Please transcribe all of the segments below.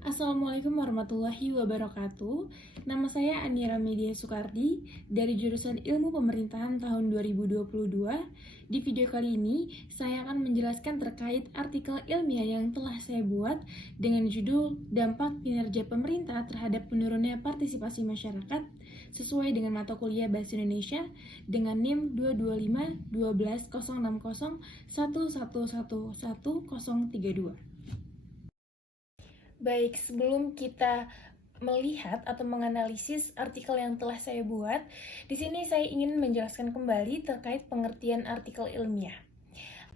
Assalamualaikum warahmatullahi wabarakatuh. Nama saya Anira Media Soekardi dari jurusan Ilmu Pemerintahan tahun 2022. Di video kali ini, saya akan menjelaskan terkait artikel ilmiah yang telah saya buat dengan judul Dampak Kinerja Pemerintah Terhadap Menurunnya Partisipasi Masyarakat sesuai dengan mata kuliah Bahasa Indonesia dengan NIM 225 12 060 11111032. Baik, sebelum kita melihat atau menganalisis artikel yang telah saya buat, di sini saya ingin menjelaskan kembali terkait pengertian artikel ilmiah.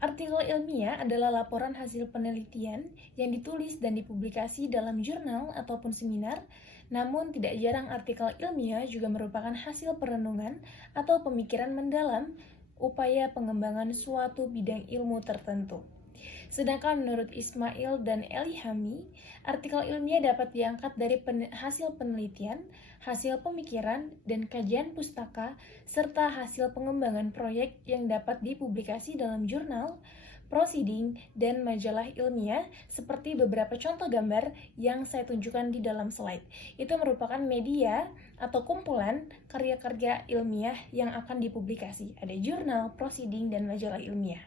Artikel ilmiah adalah laporan hasil penelitian yang ditulis dan dipublikasi dalam jurnal ataupun seminar, namun tidak jarang artikel ilmiah juga merupakan hasil perenungan atau pemikiran mendalam upaya pengembangan suatu bidang ilmu tertentu. Sedangkan menurut Ismail dan Elihami, artikel ilmiah dapat diangkat dari hasil penelitian, hasil pemikiran, dan kajian pustaka, serta hasil pengembangan proyek yang dapat dipublikasi dalam jurnal, proceeding, dan majalah ilmiah seperti beberapa contoh gambar yang saya tunjukkan di dalam slide. Itu merupakan media atau kumpulan karya-karya ilmiah yang akan dipublikasi. Ada jurnal, proceeding, dan majalah ilmiah.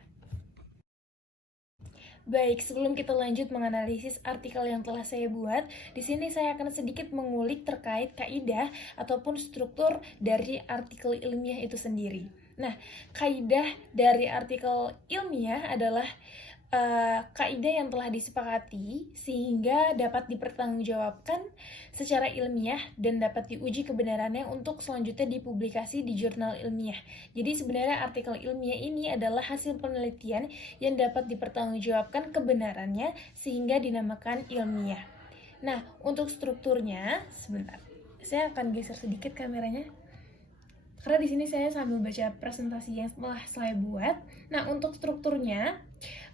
Baik, sebelum kita lanjut menganalisis artikel yang telah saya buat, di sini saya akan sedikit mengulik terkait kaidah ataupun struktur dari artikel ilmiah itu sendiri. Nah, kaidah dari artikel ilmiah adalah kaidah yang telah disepakati sehingga dapat dipertanggungjawabkan secara ilmiah dan dapat diuji kebenarannya untuk selanjutnya dipublikasi di jurnal ilmiah. Jadi sebenarnya artikel ilmiah ini adalah hasil penelitian yang dapat dipertanggungjawabkan kebenarannya sehingga dinamakan ilmiah. Nah, untuk strukturnya, sebentar. Saya akan geser sedikit kameranya. Karena di sini saya sambil baca presentasi yang telah saya buat. Nah, untuk strukturnya,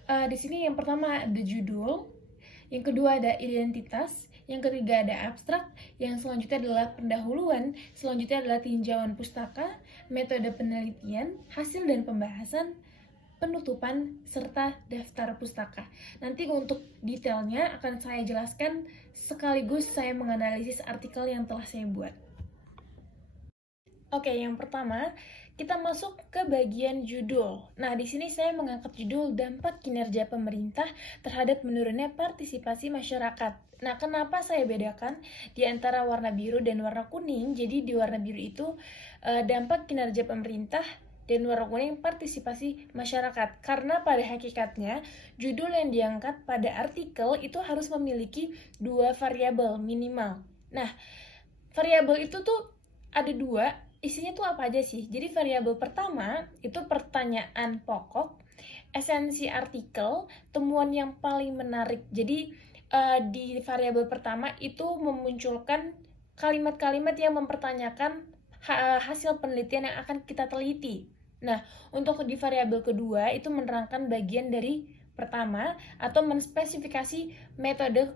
di sini yang pertama ada judul, yang kedua ada identitas, yang ketiga ada abstrak, yang selanjutnya adalah pendahuluan, selanjutnya adalah tinjauan pustaka, metode penelitian, hasil dan pembahasan, penutupan, serta daftar pustaka. Nanti untuk detailnya akan saya jelaskan sekaligus saya menganalisis artikel yang telah saya buat. Oke, yang pertama, kita masuk ke bagian judul. Nah, di sini saya mengangkat judul Dampak Kinerja Pemerintah Terhadap Menurunnya Partisipasi Masyarakat. Nah, kenapa saya bedakan di antara warna biru dan warna kuning? Jadi di warna biru itu dampak kinerja pemerintah dan warna kuning partisipasi masyarakat. Karena pada hakikatnya, judul yang diangkat pada artikel itu harus memiliki dua variabel minimal. Nah, variabel itu tuh ada dua. Isinya tuh apa aja sih? Jadi variabel pertama itu pertanyaan pokok, esensi artikel, temuan yang paling menarik. Jadi di variabel pertama itu memunculkan kalimat-kalimat yang mempertanyakan hasil penelitian yang akan kita teliti. Nah, untuk di variabel kedua itu menerangkan bagian dari pertama atau menspesifikasi metode,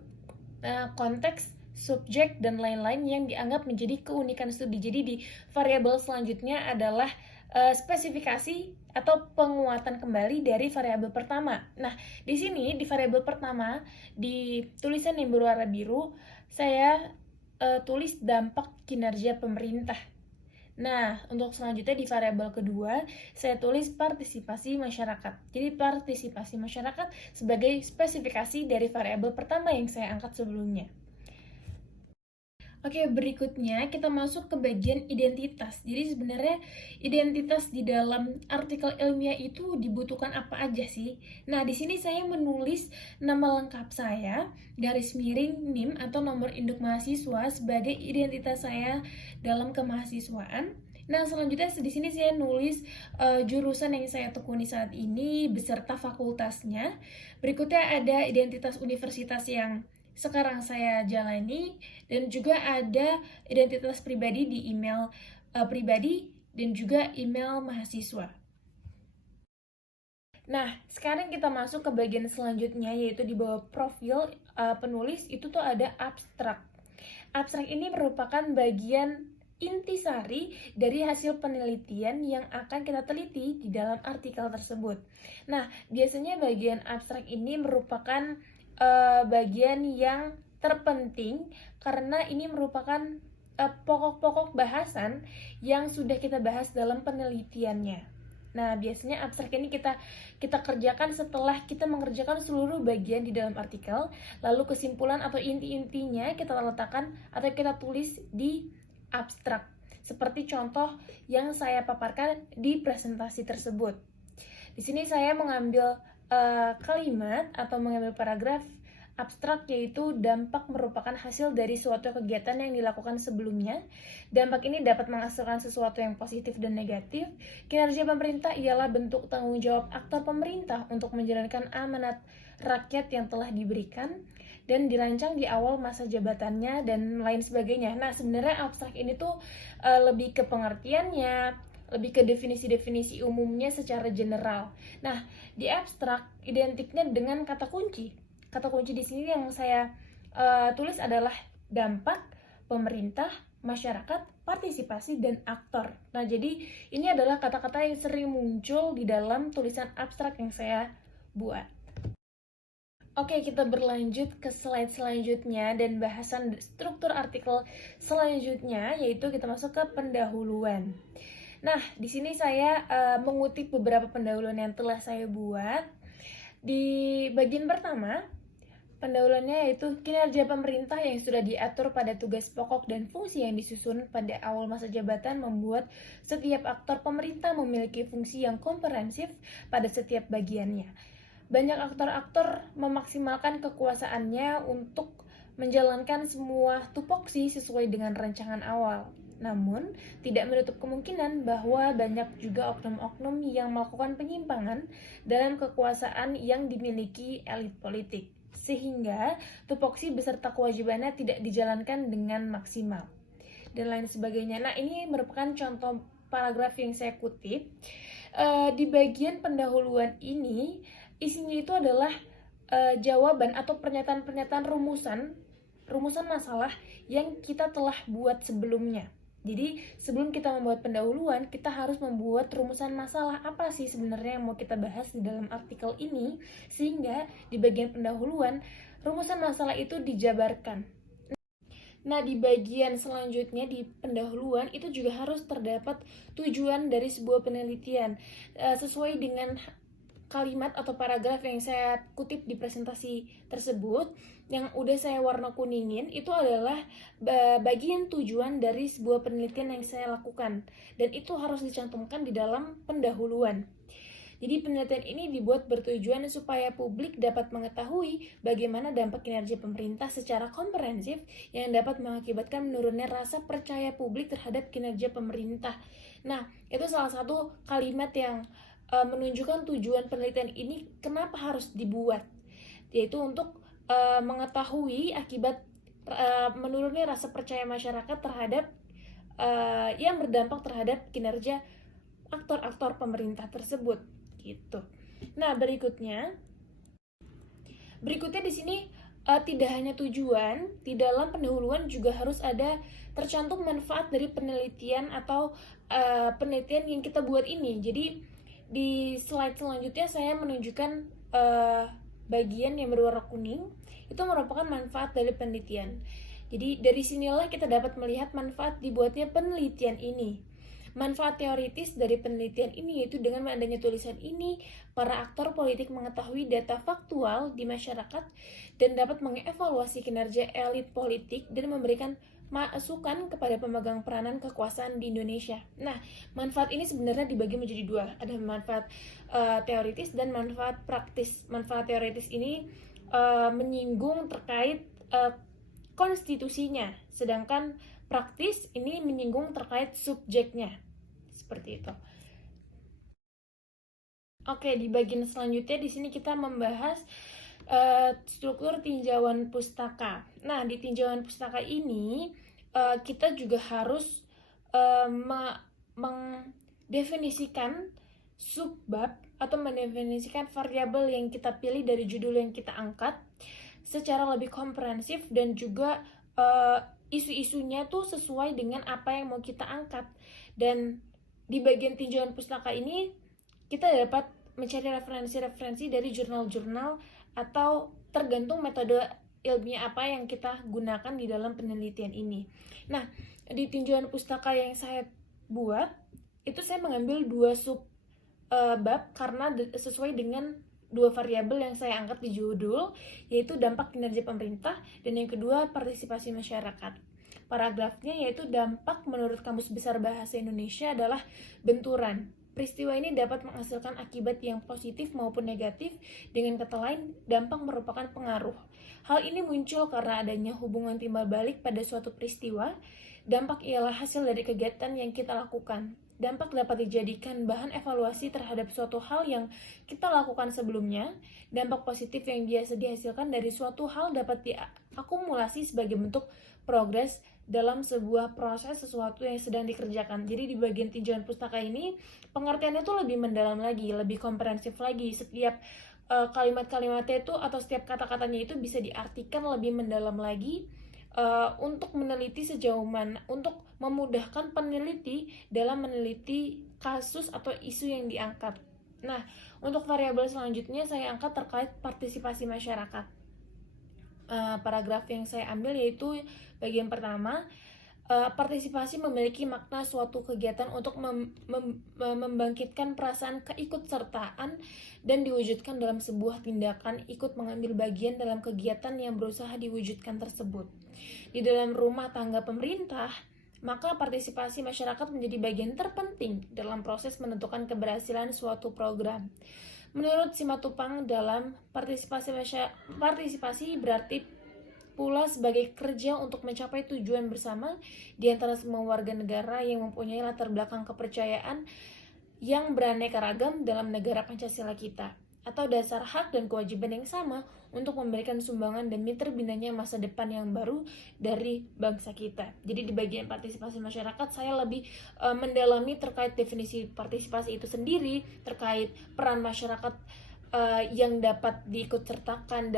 konteks, subjek, dan lain-lain yang dianggap menjadi keunikan studi. Jadi di variabel selanjutnya adalah spesifikasi atau penguatan kembali dari variabel pertama. Nah, di sini di variabel pertama di tulisan yang berwarna biru saya tulis dampak kinerja pemerintah. Nah, untuk selanjutnya di variabel kedua saya tulis partisipasi masyarakat. Jadi partisipasi masyarakat sebagai spesifikasi dari variabel pertama yang saya angkat sebelumnya. Oke, berikutnya kita masuk ke bagian identitas. Jadi sebenarnya identitas di dalam artikel ilmiah itu dibutuhkan apa aja sih? Nah, di sini saya menulis nama lengkap saya, garis miring NIM atau nomor induk mahasiswa sebagai identitas saya dalam kemahasiswaan. Nah, selanjutnya di sini saya nulis jurusan yang saya tekuni saat ini beserta fakultasnya. Berikutnya ada identitas universitas yang sekarang saya jalani, dan juga ada identitas pribadi di email pribadi dan juga email mahasiswa. Nah, sekarang kita masuk ke bagian selanjutnya, yaitu di bawah profil penulis itu tuh ada abstrak. Abstrak ini merupakan bagian intisari dari hasil penelitian yang akan kita teliti di dalam artikel tersebut. Nah, biasanya bagian abstrak ini merupakan bagian yang terpenting karena ini merupakan pokok-pokok bahasan yang sudah kita bahas dalam penelitiannya. Nah, biasanya abstrak ini kita kerjakan setelah kita mengerjakan seluruh bagian di dalam artikel, lalu kesimpulan atau inti-intinya kita letakkan atau kita tulis di abstrak. Seperti contoh yang saya paparkan di presentasi tersebut. Di sini saya mengambil kalimat atau mengambil paragraf abstrak, yaitu dampak merupakan hasil dari suatu kegiatan yang dilakukan sebelumnya. Dampak ini dapat menghasilkan sesuatu yang positif dan negatif. Kinerja pemerintah ialah bentuk tanggung jawab aktor pemerintah untuk menjalankan amanat rakyat yang telah diberikan dan dirancang di awal masa jabatannya dan lain sebagainya. Nah, sebenarnya abstrak ini tuh lebih ke pengertiannya, lebih ke definisi-definisi umumnya secara general. Nah, di abstrak identiknya dengan kata kunci. Kata kunci di sini yang saya tulis adalah dampak, pemerintah, masyarakat, partisipasi, dan aktor. Nah, jadi ini adalah kata-kata yang sering muncul di dalam tulisan abstrak yang saya buat. Oke, kita berlanjut ke slide selanjutnya dan bahasan struktur artikel selanjutnya, yaitu kita masuk ke pendahuluan. Nah, di sini saya mengutip beberapa pendahuluan yang telah saya buat. Di bagian pertama, pendahuluannya yaitu kinerja pemerintah yang sudah diatur pada tugas pokok dan fungsi yang disusun pada awal masa jabatan membuat setiap aktor pemerintah memiliki fungsi yang komprehensif pada setiap bagiannya. Banyak aktor-aktor memaksimalkan kekuasaannya untuk menjalankan semua tupoksi sesuai dengan rancangan awal. Namun, tidak menutup kemungkinan bahwa banyak juga oknum-oknum yang melakukan penyimpangan dalam kekuasaan yang dimiliki elit politik, sehingga tupoksi beserta kewajibannya tidak dijalankan dengan maksimal, dan lain sebagainya. Nah, ini merupakan contoh paragraf yang saya kutip. Di bagian pendahuluan ini, isinya itu adalah jawaban atau pernyataan-pernyataan rumusan masalah yang kita telah buat sebelumnya. Jadi sebelum kita membuat pendahuluan, kita harus membuat rumusan masalah apa sih sebenarnya yang mau kita bahas di dalam artikel ini, sehingga di bagian pendahuluan rumusan masalah itu dijabarkan. Nah, di bagian selanjutnya di pendahuluan itu juga harus terdapat tujuan dari sebuah penelitian sesuai dengan kalimat atau paragraf yang saya kutip di presentasi tersebut. Yang udah saya warna kuningin itu adalah bagian tujuan dari sebuah penelitian yang saya lakukan, dan itu harus dicantumkan di dalam pendahuluan. Jadi penelitian ini dibuat bertujuan supaya publik dapat mengetahui bagaimana dampak kinerja pemerintah secara komprehensif yang dapat mengakibatkan menurunnya rasa percaya publik terhadap kinerja pemerintah. Nah, itu salah satu kalimat yang menunjukkan tujuan penelitian ini kenapa harus dibuat, yaitu untuk mengetahui akibat menurunnya rasa percaya masyarakat terhadap yang berdampak terhadap kinerja aktor-aktor pemerintah tersebut, gitu. Nah, berikutnya di sini tidak hanya tujuan, di dalam pendahuluan juga harus ada tercantum manfaat dari penelitian atau penelitian yang kita buat ini. Jadi di slide selanjutnya saya menunjukkan bagian yang berwarna kuning, itu merupakan manfaat dari penelitian. Jadi dari sinilah kita dapat melihat manfaat dibuatnya penelitian ini. Manfaat teoritis dari penelitian ini yaitu dengan adanya tulisan ini, para aktor politik mengetahui data faktual di masyarakat dan dapat mengevaluasi kinerja elit politik dan memberikan masukan kepada pemegang peranan kekuasaan di Indonesia. Nah, manfaat ini sebenarnya dibagi menjadi dua. Ada manfaat teoritis dan manfaat praktis. Manfaat teoritis ini menyinggung terkait konstitusinya, sedangkan praktis ini menyinggung terkait subjeknya. Seperti itu. Oke, di bagian selanjutnya di sini kita membahas struktur tinjauan pustaka. Nah, di tinjauan pustaka ini kita juga harus mendefinisikan subbab atau mendefinisikan variabel yang kita pilih dari judul yang kita angkat secara lebih komprehensif, dan juga isu-isunya tuh sesuai dengan apa yang mau kita angkat. Dan di bagian tinjauan pustaka ini kita dapat mencari referensi-referensi dari jurnal-jurnal atau tergantung metode ilmiah apa yang kita gunakan di dalam penelitian ini. Nah, di tinjauan pustaka yang saya buat, itu saya mengambil 2 sub bab karena sesuai dengan 2 variabel yang saya angkat di judul, yaitu dampak kinerja pemerintah dan yang kedua partisipasi masyarakat. Paragrafnya yaitu dampak menurut Kamus Besar Bahasa Indonesia adalah benturan. Peristiwa ini dapat menghasilkan akibat yang positif maupun negatif. Dengan kata lain, dampak merupakan pengaruh. Hal ini muncul karena adanya hubungan timbal balik pada suatu peristiwa. Dampak ialah hasil dari kegiatan yang kita lakukan. Dampak dapat dijadikan bahan evaluasi terhadap suatu hal yang kita lakukan sebelumnya. Dampak positif yang biasa dihasilkan dari suatu hal dapat diakumulasi sebagai bentuk progres dalam sebuah proses sesuatu yang sedang dikerjakan. Jadi di bagian tinjauan pustaka ini pengertiannya tuh lebih mendalam lagi, lebih komprehensif lagi. Setiap kalimat-kalimatnya itu atau setiap kata-katanya itu bisa diartikan lebih mendalam lagi untuk meneliti sejauh mana, untuk memudahkan peneliti dalam meneliti kasus atau isu yang diangkat. Nah, untuk variabel selanjutnya saya angkat terkait partisipasi masyarakat. Paragraf yang saya ambil yaitu bagian pertama, partisipasi memiliki makna suatu kegiatan untuk membangkitkan perasaan keikutsertaan dan diwujudkan dalam sebuah tindakan ikut mengambil bagian dalam kegiatan yang berusaha diwujudkan tersebut. Di dalam rumah tangga pemerintah, maka partisipasi masyarakat menjadi bagian terpenting dalam proses menentukan keberhasilan suatu program. Menurut Simatupang, dalam partisipasi berarti pula sebagai kerja untuk mencapai tujuan bersama di antara semua warga negara yang mempunyai latar belakang kepercayaan yang beraneka ragam dalam negara Pancasila kita, atau dasar hak dan kewajiban yang sama untuk memberikan sumbangan demi terbinanya masa depan yang baru dari bangsa kita. Jadi di bagian partisipasi masyarakat saya lebih mendalami terkait definisi partisipasi itu sendiri, terkait peran masyarakat yang dapat diikutsertakan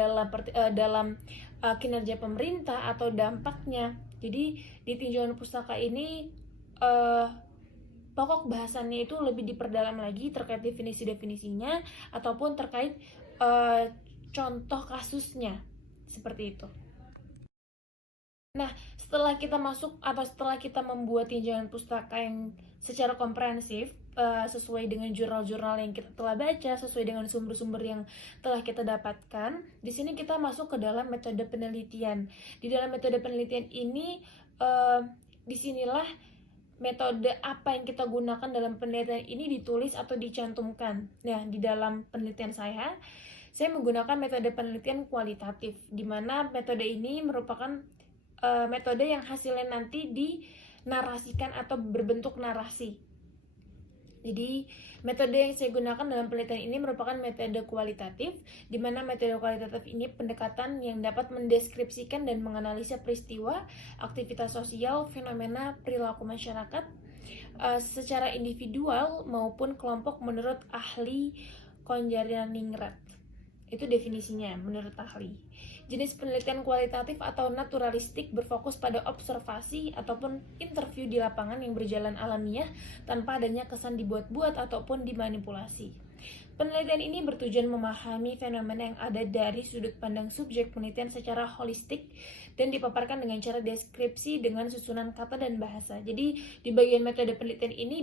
dalam kinerja pemerintah atau dampaknya. Jadi di tinjauan pustaka ini pokok bahasannya itu lebih diperdalam lagi terkait definisi-definisinya ataupun terkait contoh kasusnya seperti itu. Nah, setelah kita membuat tinjauan pustaka yang secara komprehensif sesuai dengan jurnal-jurnal yang kita telah baca, sesuai dengan sumber-sumber yang telah kita dapatkan, di sini kita masuk ke dalam metode penelitian. Di dalam metode penelitian ini, disinilah metode apa yang kita gunakan dalam penelitian ini ditulis atau dicantumkan. Nah, di dalam penelitian saya menggunakan metode penelitian kualitatif, di mana metode ini merupakan metode yang hasilnya nanti dinarasikan atau berbentuk narasi. Jadi metode yang saya gunakan dalam penelitian ini merupakan metode kualitatif, di mana metode kualitatif ini pendekatan yang dapat mendeskripsikan dan menganalisa peristiwa, aktivitas sosial, fenomena, perilaku masyarakat secara individual maupun kelompok menurut ahli Konjariningrat. Itu definisinya menurut ahli. Jenis penelitian kualitatif atau naturalistik berfokus pada observasi ataupun interview di lapangan yang berjalan alamiah tanpa adanya kesan dibuat-buat ataupun dimanipulasi. Penelitian ini bertujuan memahami fenomena yang ada dari sudut pandang subjek penelitian secara holistik dan dipaparkan dengan cara deskripsi dengan susunan kata dan bahasa. Jadi di bagian metode penelitian ini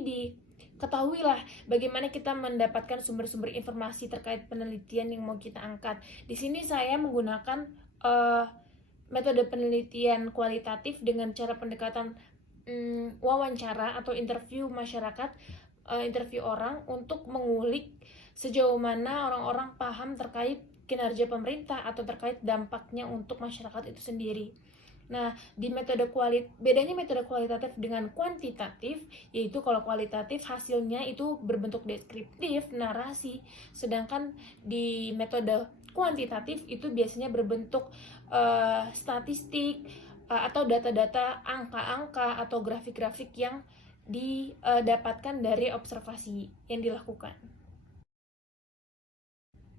ketahuilah bagaimana kita mendapatkan sumber-sumber informasi terkait penelitian yang mau kita angkat. Di sini saya menggunakan metode penelitian kualitatif dengan cara pendekatan wawancara atau interview masyarakat, interview orang untuk mengulik sejauh mana orang-orang paham terkait kinerja pemerintah atau terkait dampaknya untuk masyarakat itu sendiri. Nah, di bedanya metode kualitatif dengan kuantitatif, yaitu kalau kualitatif hasilnya itu berbentuk deskriptif, narasi, sedangkan di metode kuantitatif itu biasanya berbentuk statistik atau data-data angka-angka atau grafik-grafik yang didapatkan dari observasi yang dilakukan.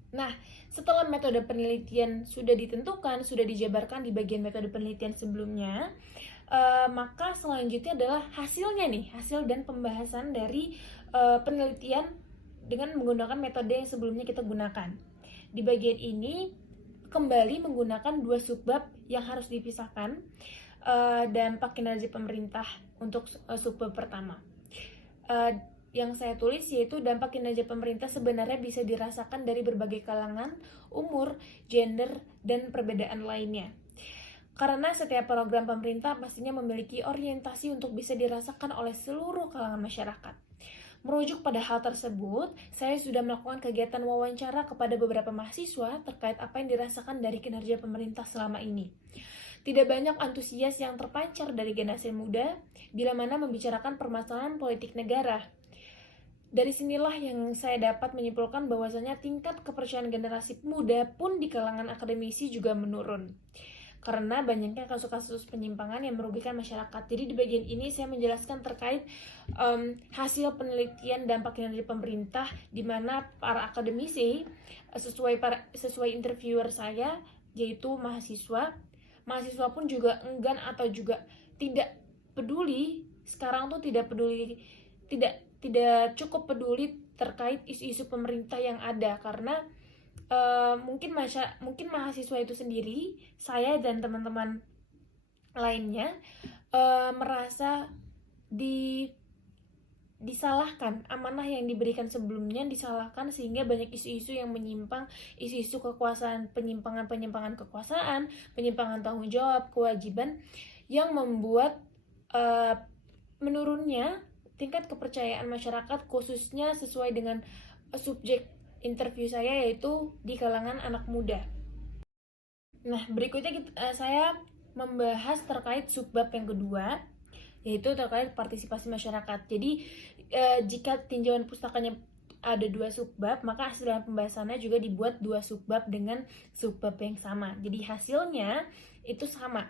Nah, setelah metode penelitian sudah ditentukan, sudah dijabarkan di bagian metode penelitian sebelumnya, maka selanjutnya adalah hasilnya nih, hasil dan pembahasan dari penelitian dengan menggunakan metode yang sebelumnya kita gunakan. Di bagian ini, kembali menggunakan dua subbab yang harus dipisahkan, dampak kinerja pemerintah untuk subbab pertama. Yang saya tulis yaitu dampak kinerja pemerintah sebenarnya bisa dirasakan dari berbagai kalangan, umur, gender, dan perbedaan lainnya. Karena setiap program pemerintah pastinya memiliki orientasi untuk bisa dirasakan oleh seluruh kalangan masyarakat. Merujuk pada hal tersebut, saya sudah melakukan kegiatan wawancara kepada beberapa mahasiswa terkait apa yang dirasakan dari kinerja pemerintah selama ini. Tidak banyak antusias yang terpancar dari generasi muda bila mana membicarakan permasalahan politik negara. Dari sinilah yang saya dapat menyimpulkan bahwasanya tingkat kepercayaan generasi muda pun di kalangan akademisi juga menurun. Karena banyaknya kasus-kasus penyimpangan yang merugikan masyarakat. Jadi di bagian ini saya menjelaskan terkait hasil penelitian dampak kinerja pemerintah, di mana para akademisi sesuai interviewer saya, yaitu mahasiswa pun juga enggan atau juga tidak peduli. Sekarang tuh tidak cukup peduli terkait isu-isu pemerintah yang ada, karena mungkin mahasiswa itu sendiri, saya dan teman-teman lainnya merasa disalahkan, amanah yang diberikan sebelumnya disalahkan, sehingga banyak isu-isu yang menyimpang, isu-isu kekuasaan, penyimpangan kekuasaan, penyimpangan tanggung jawab, kewajiban, yang membuat menurunnya tingkat kepercayaan masyarakat, khususnya sesuai dengan subjek interview saya, yaitu di kalangan anak muda. Nah, berikutnya saya membahas terkait subbab yang kedua, yaitu terkait partisipasi masyarakat. Jadi jika tinjauan pustakanya ada dua subbab, maka hasil dalam pembahasannya juga dibuat dua subbab dengan subbab yang sama. Jadi hasilnya itu sama.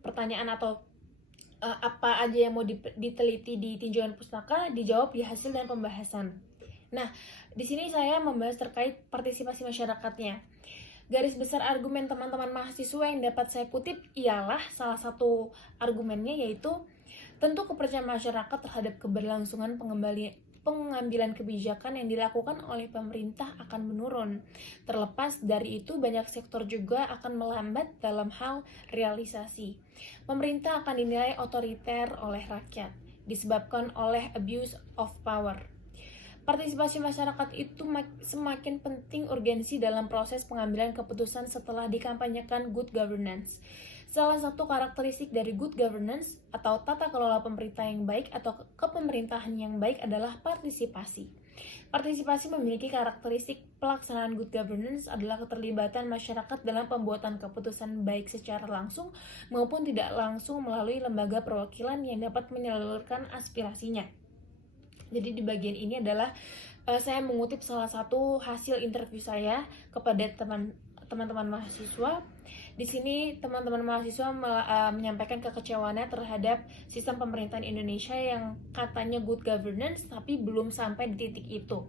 Pertanyaan atau apa aja yang mau diteliti di tinjauan pustaka dijawab di hasil dan pembahasan. Nah, di sini saya membahas terkait partisipasi masyarakatnya. Garis besar argumen teman-teman mahasiswa yang dapat saya kutip ialah salah satu argumennya yaitu tentu kepercayaan masyarakat terhadap keberlangsungan pengambilan kebijakan yang dilakukan oleh pemerintah akan menurun. Terlepas dari itu, banyak sektor juga akan melambat dalam hal realisasi. Pemerintah akan dinilai otoriter oleh rakyat, disebabkan oleh abuse of power. Partisipasi masyarakat itu semakin penting urgensi dalam proses pengambilan keputusan setelah dikampanyekan good governance. Salah satu karakteristik dari good governance atau tata kelola pemerintah yang baik atau kepemerintahan yang baik adalah partisipasi. Partisipasi memiliki karakteristik pelaksanaan good governance adalah keterlibatan masyarakat dalam pembuatan keputusan baik secara langsung maupun tidak langsung melalui lembaga perwakilan yang dapat menyalurkan aspirasinya. Jadi di bagian ini adalah saya mengutip salah satu hasil interview saya kepada teman-teman mahasiswa. Di sini teman-teman mahasiswa menyampaikan kekecewaannya terhadap sistem pemerintahan Indonesia yang katanya good governance tapi belum sampai di titik itu.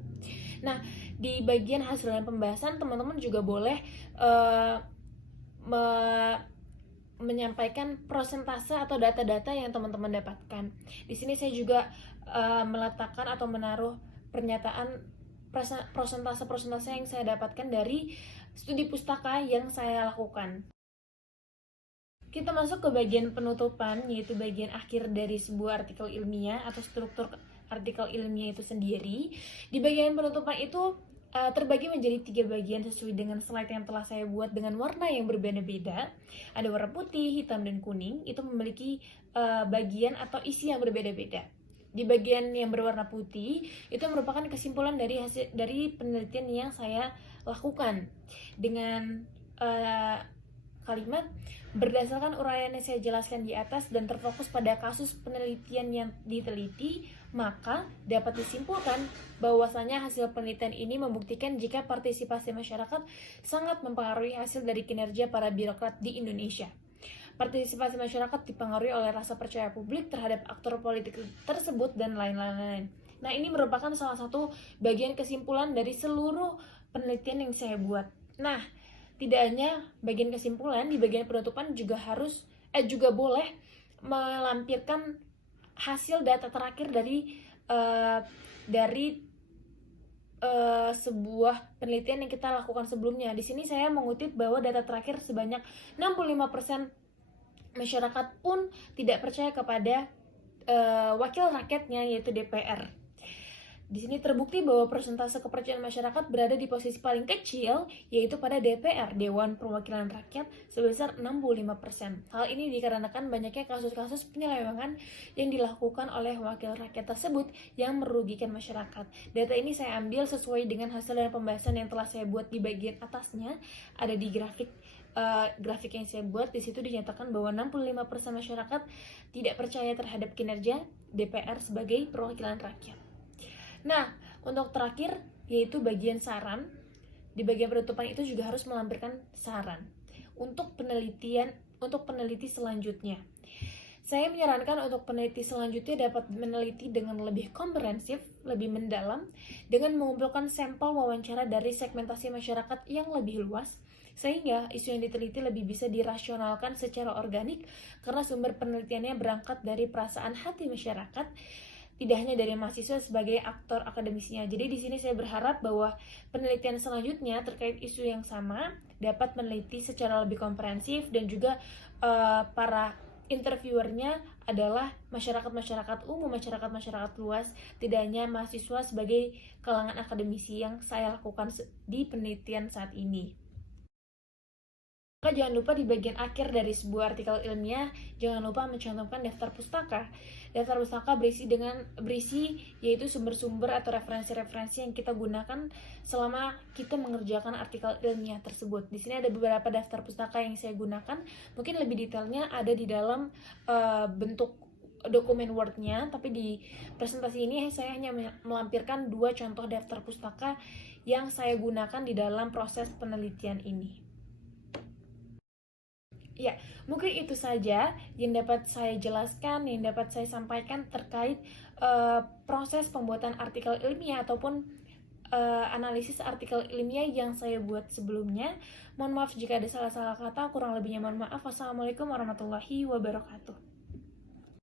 Nah, di bagian hasil dan pembahasan teman-teman juga boleh menyampaikan persentase atau data-data yang teman-teman dapatkan. Di sini saya juga meletakkan atau menaruh pernyataan persentase yang saya dapatkan dari studi pustaka yang saya lakukan. Kita masuk ke bagian penutupan, yaitu bagian akhir dari sebuah artikel ilmiah atau struktur artikel ilmiah itu sendiri. Di bagian penutupan itu terbagi menjadi 3 bagian sesuai dengan slide yang telah saya buat dengan warna yang berbeda-beda. Ada warna putih, hitam, dan kuning. Itu memiliki bagian atau isi yang berbeda-beda. Di bagian yang berwarna putih itu merupakan kesimpulan dari penelitian yang saya lakukan dengan kalimat berdasarkan uraian yang saya jelaskan di atas dan terfokus pada kasus penelitian yang diteliti, maka dapat disimpulkan bahwasanya hasil penelitian ini membuktikan jika partisipasi masyarakat sangat mempengaruhi hasil dari kinerja para birokrat di Indonesia. Partisipasi masyarakat dipengaruhi oleh rasa percaya publik terhadap aktor politik tersebut dan lain-lain. Nah, ini merupakan salah satu bagian kesimpulan dari seluruh penelitian yang saya buat. Nah, tidak hanya bagian kesimpulan, di bagian penutupan juga juga boleh melampirkan hasil data terakhir dari sebuah penelitian yang kita lakukan sebelumnya. Di sini saya mengutip bahwa data terakhir sebanyak 65% masyarakat pun tidak percaya kepada wakil rakyatnya, yaitu DPR. Di sini terbukti bahwa persentase kepercayaan masyarakat berada di posisi paling kecil, yaitu pada DPR, Dewan Perwakilan Rakyat, sebesar 65%. Hal ini dikarenakan banyaknya kasus-kasus penyelewengan yang dilakukan oleh wakil rakyat tersebut yang merugikan masyarakat. Data ini saya ambil sesuai dengan hasil dan pembahasan yang telah saya buat di bagian atasnya, ada di grafik yang saya buat. Di situ dinyatakan bahwa 65% masyarakat tidak percaya terhadap kinerja DPR sebagai perwakilan rakyat. Nah, untuk terakhir yaitu bagian saran. Di bagian penutupan itu juga harus melampirkan saran untuk peneliti selanjutnya. Saya menyarankan untuk peneliti selanjutnya dapat meneliti dengan lebih komprehensif, lebih mendalam, dengan mengumpulkan sampel wawancara dari segmentasi masyarakat yang lebih luas, sehingga isu yang diteliti lebih bisa dirasionalkan secara organik karena sumber penelitiannya berangkat dari perasaan hati masyarakat, tidak hanya dari mahasiswa sebagai aktor akademisinya. Jadi di sini saya berharap bahwa penelitian selanjutnya terkait isu yang sama dapat meneliti secara lebih komprehensif, dan juga para interviewernya adalah masyarakat-masyarakat umum, masyarakat-masyarakat luas, tidak hanya mahasiswa sebagai kalangan akademisi yang saya lakukan di penelitian saat ini. Maka jangan lupa di bagian akhir dari sebuah artikel ilmiah, jangan lupa mencantumkan daftar pustaka. Daftar pustaka berisi yaitu sumber-sumber atau referensi-referensi yang kita gunakan selama kita mengerjakan artikel ilmiah tersebut. Di sini ada beberapa daftar pustaka yang saya gunakan. Mungkin lebih detailnya ada di dalam bentuk dokumen Word-nya, tapi di presentasi ini saya hanya melampirkan 2 contoh daftar pustaka yang saya gunakan di dalam proses penelitian ini. Ya, mungkin itu saja yang dapat saya jelaskan, yang dapat saya sampaikan terkait proses pembuatan artikel ilmiah ataupun analisis artikel ilmiah yang saya buat sebelumnya. Mohon maaf jika ada salah-salah kata, kurang lebihnya mohon maaf. Wassalamualaikum warahmatullahi wabarakatuh.